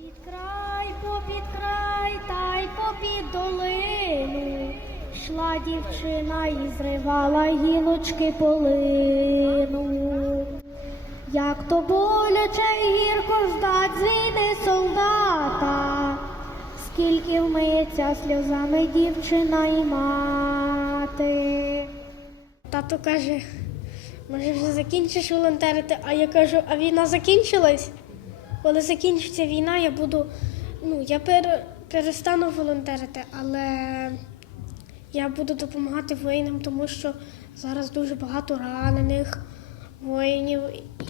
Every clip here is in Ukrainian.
Під край, попід край, та й попід долину. Йшла дівчина і зривала гілочки полину. Як то боляче і гірко ждать звіни солдата, скільки вмиється сльозами дівчина і мати. Тато каже, може вже закінчиш волонтерити, а я кажу, а війна закінчилась? Коли закінчиться війна, я буду, ну, я пер, перестану волонтерити, але я буду допомагати воїнам, тому що зараз дуже багато ранених воїнів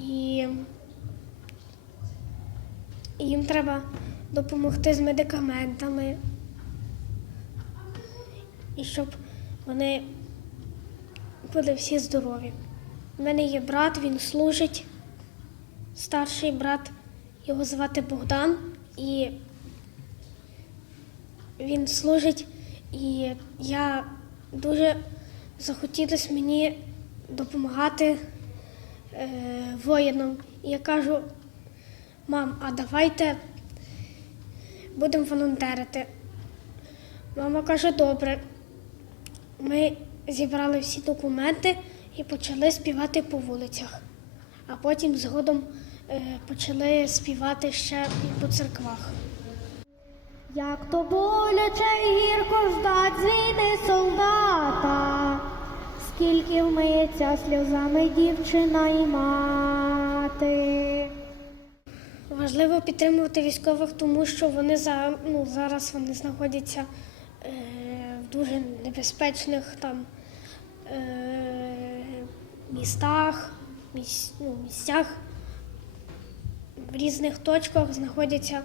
і, їм треба допомогти з медикаментами. І щоб вони були всі здорові. У мене є брат, він служить, старший брат, його звати Богдан, і він служить, і я дуже захотілося мені допомагати е, воїнам. І я кажу, мам, а давайте будемо волонтерити. Мама каже, добре. Ми зібрали всі документи і почали співати по вулицях. А потім згодом почали співати ще по церквах. Як то боляче і гірко ждать звіни солдата, скільки вмиється сльозами дівчина і мати. Важливо підтримувати військових, тому що вони за, ну, зараз вони знаходяться е, в дуже небезпечних там е, містах, міс, ну, місцях, в різних точках знаходяться.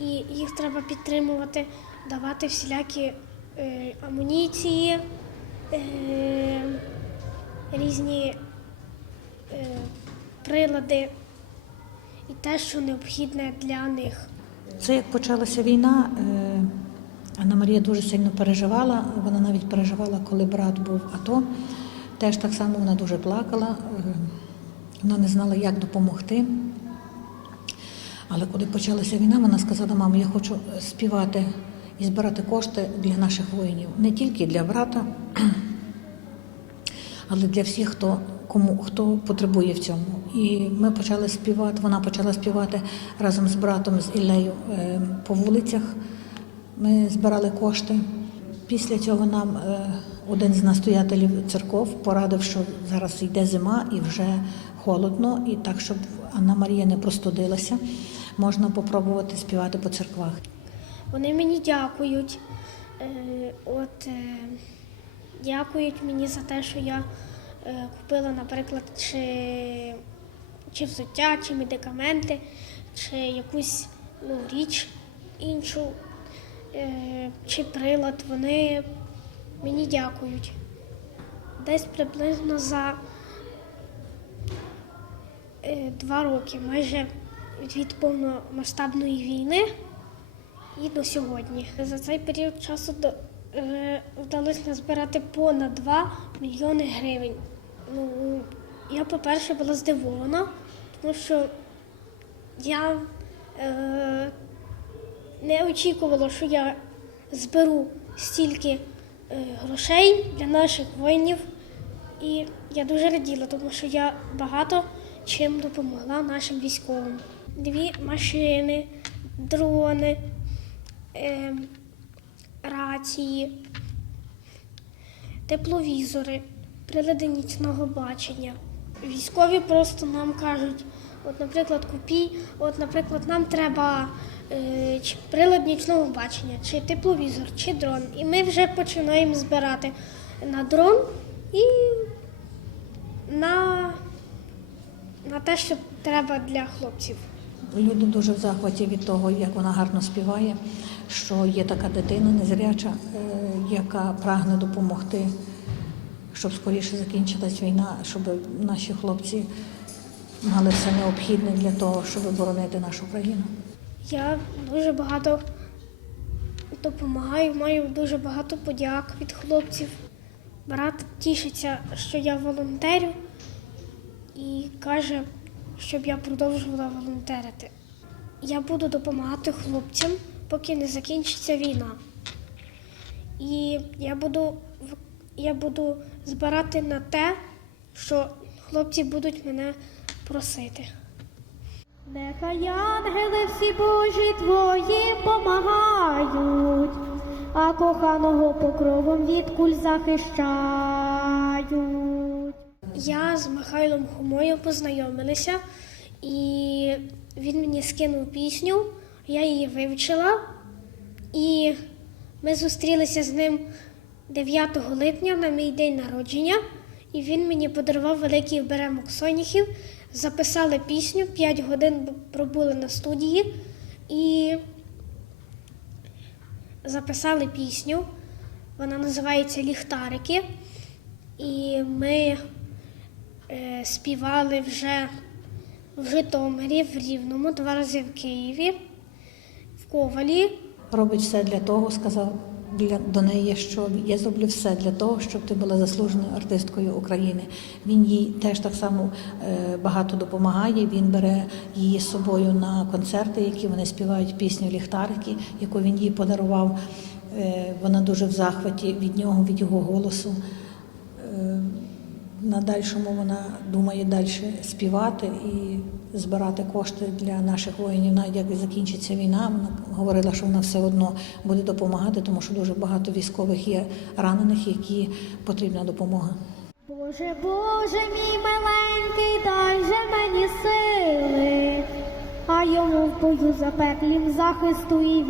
І їх треба підтримувати, давати всілякі е, амуніції, е, різні е, прилади і те, що необхідне для них. Це як почалася війна. е, Анна Марія дуже сильно переживала. Вона навіть переживала, коли брат був АТО. Теж так само вона дуже плакала. Вона не знала, як допомогти. Але коли почалася війна, вона сказала, мамо, я хочу співати і збирати кошти для наших воїнів. Не тільки для брата, але для всіх, хто кому хто потребує в цьому. І ми почали співати. Вона почала співати разом з братом з Іллею е, по вулицях. Ми збирали кошти. Після цього нам е, один з настоятелів церков порадив, що зараз йде зима і вже холодно, і так, щоб Анна Марія не простудилася, можна попробувати співати по церквах. Вони мені дякують. Е, от, е, дякують мені за те, що я купила, наприклад, чи, чи взуття, чи медикаменти, чи якусь ну, річ іншу, чи прилад. Вони мені дякують. Десь приблизно за е, два роки, майже від повномасштабної війни і до сьогодні. За цей період часу е, вдалося назбирати понад 2 мільйони гривень. Ну, я, по-перше, була здивована, тому що я е, не очікувала, що я зберу стільки е, грошей для наших воїнів. І я дуже раділа, тому що я багато чим допомогла нашим військовим. Дві машини, дрони, е, рації, тепловізори, прилади нічного бачення. Військові просто нам кажуть, от, наприклад, купій, от, наприклад, нам треба е, прилад нічного бачення, чи тепловізор, чи дрон. І ми вже починаємо збирати на дрон і на, на те, що треба для хлопців. Люди дуже в захваті від того, як вона гарно співає, що є така дитина незряча, е, яка прагне допомогти, щоб скоріше закінчилась війна, щоб наші хлопці мали все необхідне для того, щоб боронити нашу країну. Я дуже багато допомагаю, маю дуже багато подяк від хлопців. Брат тішиться, що я волонтерю і каже, щоб я продовжувала волонтерити. я буду допомагати хлопцям, поки не закінчиться війна. І я буду, я буду збирати на те, що хлопці будуть мене просити. Нехай ангели всі Божі твої помагають, а коханого покровом від куль захищають. Я з Михайлом Хомою познайомилася, і він мені скинув пісню, я її вивчила, і ми зустрілися з ним 9 липня на мій день народження, і він мені подарував великий беремок соняхів, записали пісню, 5 годин пробули на студії і записали пісню. Вона називається Ліхтарики. І ми е, співали вже в Житомирі, в Рівному, два рази в Києві, в Ковалі. Робить все для того, сказав для до неї, що я зроблю все для того, щоб ти була заслуженою артисткою України. Він їй теж так само е, багато допомагає. Він бере її з собою на концерти, які вони співають пісню Ліхтарики, яку він їй подарував. Е, Вона дуже в захваті від нього, від його голосу. Е, На дальшому вона думає далі співати і збирати кошти для наших воїнів. Навіть як закінчиться війна, вона говорила, що вона все одно буде допомагати, тому що дуже багато військових є ранених, які потрібна допомога. Боже, Боже, мій миленький, дай же мені сили, а йому в бою запеклім захисту і